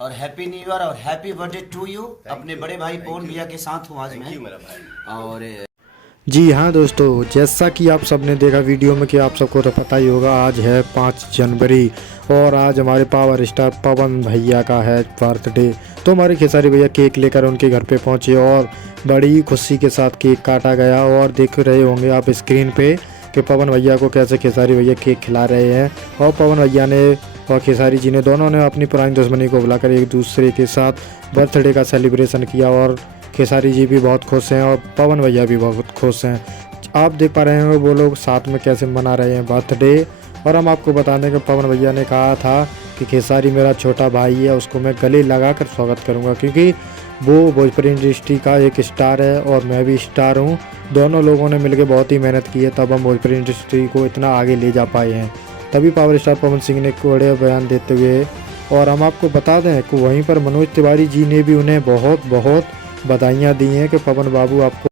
और happy new year और happy birthday to you. अपने बड़े भाई पवन भैया के साथ हूँ आज मैं। मेरा भाई। और जी हाँ दोस्तों, जैसा कि आप सबने देखा वीडियो में कि आप सबको तो पता ही होगा, आज है 5 जनवरी और आज हमारे पावर स्टार पवन भैया का है बर्थडे। तो हमारे खेसारी भैया केक लेकर उनके घर पे पहुंचे और बड़ी खुशी के साथ केक काटा गया। और देख रहे होंगे आप स्क्रीन पे कि पवन भैया को कैसे खेसारी भैया केक खिला रहे हैं। और पवन भैया ने और खेसारी जी ने दोनों ने अपनी पुरानी दुश्मनी को बुलाकर एक दूसरे के साथ बर्थडे का सेलिब्रेशन किया। और खेसारी जी भी बहुत खुश हैं और पवन भैया भी बहुत खुश हैं। आप देख पा रहे हैं वो लोग साथ में कैसे मना रहे हैं बर्थडे। और हम आपको बता दें कि पवन भैया ने कहा था कि खेसारी मेरा छोटा भाई है, उसको मैं गले लगा कर स्वागत करूंगा, क्योंकि वो भोजपुरी इंडस्ट्री का एक स्टार है और मैं भी स्टार हूं। दोनों लोगों ने मिलकर बहुत ही मेहनत की है, तब हम भोजपुरी इंडस्ट्री को इतना आगे ले जा पाए हैं। तभी पावर स्टार पवन सिंह ने बड़े बयान देते हुए, और हम आपको बता दें कि वहीं पर मनोज तिवारी जी ने भी उन्हें बहुत बहुत बधाइयाँ दी हैं कि पवन बाबू आपको